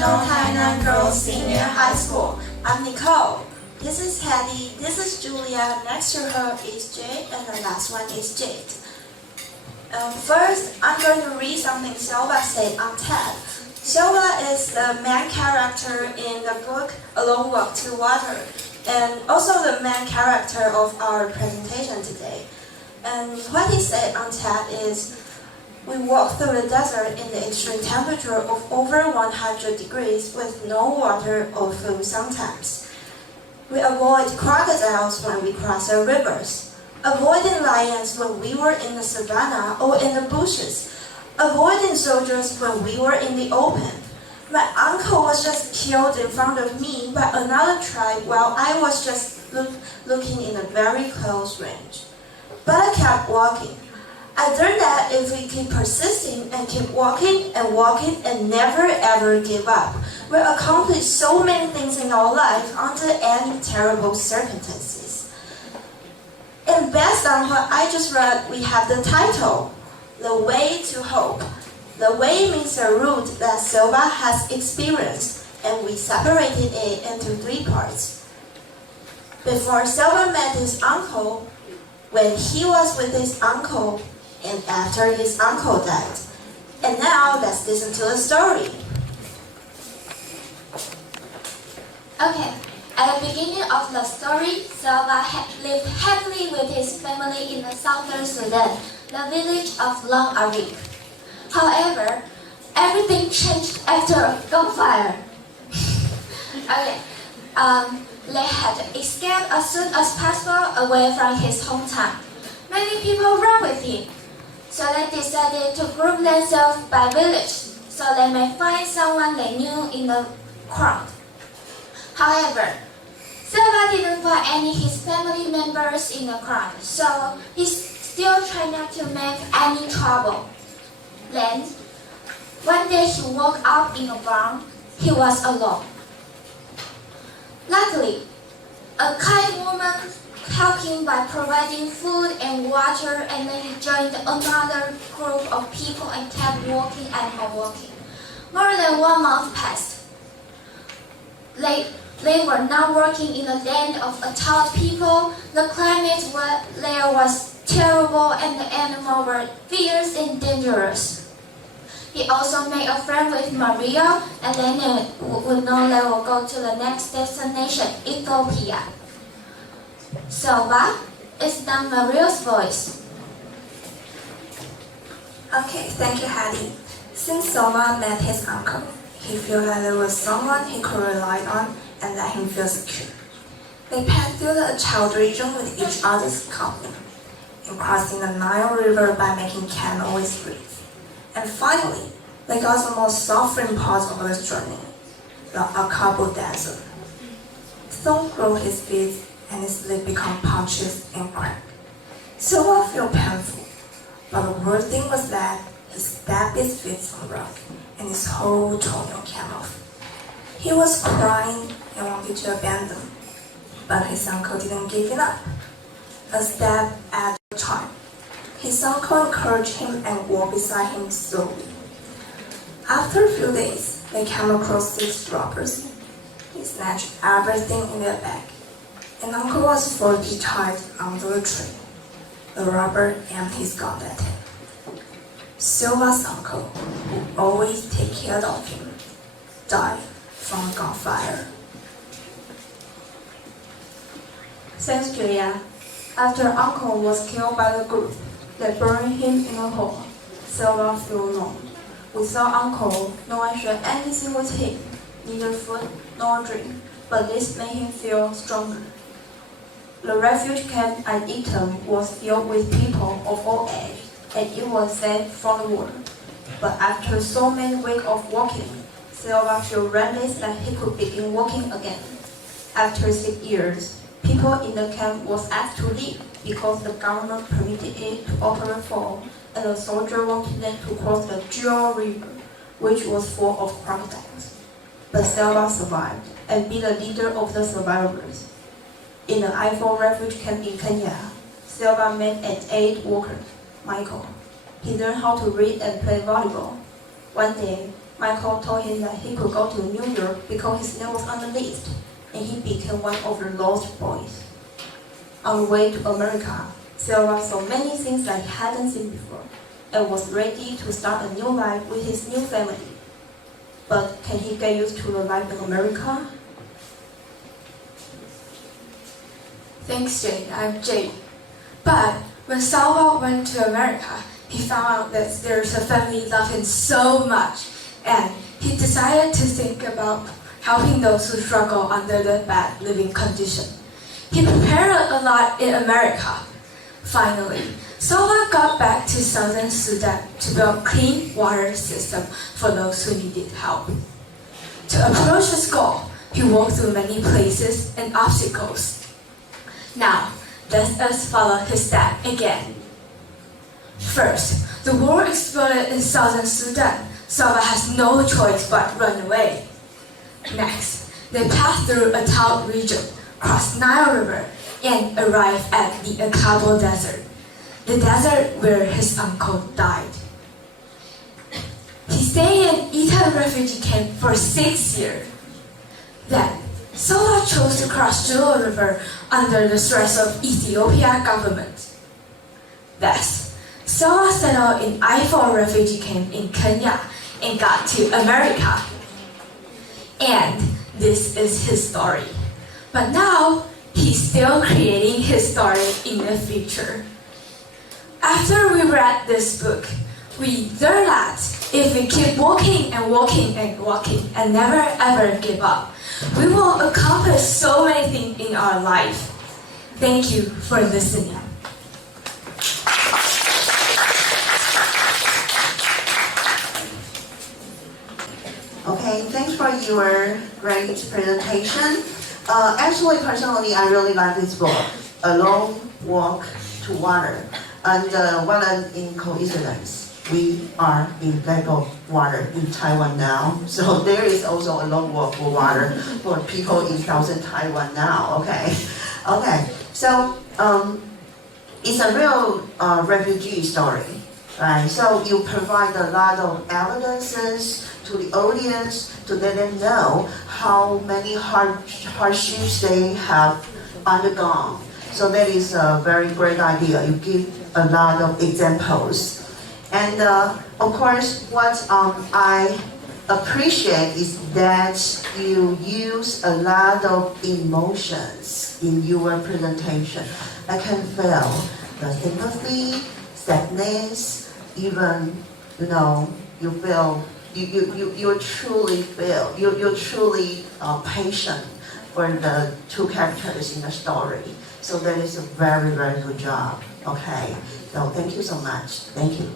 National Tainan Girls Senior High School. I'm Nicole. This is Hattie. This is Julia. Next to her is Jade, and the last one is Jade. First, I'm going to read something Silva said on Ted. Silva is the main character in the book A Long Walk to Water, and also the main character of our presentation today. And what he said on Ted is, we walk through the desert in the extreme temperature of over 100 degrees with no water or food sometimes. We avoid crocodiles when we cross the rivers, avoiding lions when we were in the savannah or in the bushes, avoiding soldiers when we were in the open. My uncle was just killed in front of me by another tribe while I was just looking in a very close range. But I kept walking. I learned that if we keep persisting and keep walking and never ever give up, we'll accomplish so many things in our life under any terrible circumstances. And based on what I just read, we have the title, The Way to Hope. The way means a route that Silva has experienced, and we separated it into 3 parts. Before Silva met his uncle, when he was with his uncle, and after his uncle died. And now let's listen to the story. Okay, at the beginning of the story, Silva lived happily with his family in the southern Sudan, the village of Long Arik. However, everything changed after a gunfire. They had escaped as soon as possible away from his hometown. Many people ran with him. So they decided to group themselves by village, so they may find someone they knew in the crowd. However, Silva didn't find any of his family members in the crowd, so he still tried not to make any trouble. Then, one day he woke up in a barn. He was alone. Luckily, a kind woman helped him by providing food and water, and then he joined another group of people and kept walking and walking. More than 1 month passed. They were now working in a land of 1,000 people. The climate there was terrible and the animals were fierce and dangerous. He also made a friend with Maria, and then they would know they will go to the next destination, Ethiopia. Silva, is now Maria's voice. Okay, thank you, Hattie. Since Silva met his uncle, he felt that there was someone he could rely on and let him feel secure. They passed through the child region with each other's company, and crossing the Nile River by making camels breathe. And finally, they got the most suffering part of this journey, the Akabo Desert. Thorns grew his feet, and his leg became punctured and cracked. Silva felt painful, but the worst thing was that he stabbed his feet on the rock, and his whole toenail came off. He was crying and wanted to abandon, but his uncle didn't give it up. A step at a time. His uncle encouraged him and walked beside him slowly. After a few days, they came across 6 robbers. He snatched everything in their bag, and uncle was fully tied under a tree. The robber aimed his gun at him. Silva's uncle, who always take care of him, died from a gunfire. Thanks, Julia. After uncle was killed by the group, they burned him in a hole. Silva felt alone. Without uncle, no one shared anything with him, neither food nor drink, but this made him feel stronger. The refuge camp at Eton was filled with people of all ages, and it was safe from the war. But after so many weeks of walking, Silva felt restless that he could begin walking again. After 6 years, people in the camp was asked to leave because the government permitted it to operate for, and the soldier wanted them to cross the Jewel River, which was full of crocodiles. But Silva survived and be the leader of the survivors. In the Eiffel Refuge Camp in Kenya, Silva met an aid worker, Michael. He learned how to read and play volleyball. One day, Michael told him that he could go to New York because his name was on the list, and he became one of the lost boys. On the way to America, Silva saw many things that he hadn't seen before, and was ready to start a new life with his new family. But can he get used to the life in America? Thanks, Jade. I'm Jade. But when Silva went to America, he found out that there's a family loved him so much, and he decided to think about helping those who struggle under the bad living condition. He prepared a lot in America. Finally, Silva got back to southern Sudan to build a clean water system for those who needed help. To approach his goal, he walked through many places and obstacles. Now, let us follow his step again. First, the war exploded in southern Sudan. Silva has no choice but run away. Next, they passed through a Tao region, crossed Nile River, and arrived at the Akabo Desert, the desert where his uncle died. He stayed in Ita refugee camp for 6 years. Then, Silva chose to cross Jewel River under the stress of Ethiopia government. Thus, Silva settled in I4 refugee camp in Kenya and got to America. And this is his story. But now, he's still creating his story in the future. After we read this book, we learned that if we keep walking and walking and walking and never ever give up, we will accomplish so many things in our life. Thank you for listening. Okay, thanks for your great presentation. Actually, personally, I really like this book, A Long Walk to Water. And what an coincidence. We are in lack of water in Taiwan now. So there is also a long walk for water for people in southern Taiwan now, okay? Okay, so it's a real refugee story, right? So you provide a lot of evidences to the audience to let them know how many hardships they have undergone. So that is a very great idea. You give a lot of examples. And of course, what I appreciate is that you use a lot of emotions in your presentation. I can feel the sympathy, sadness, even, you feel, you truly feel, you're truly patient for the two characters in the story. So that is a very, very good job. Okay, so thank you so much. Thank you.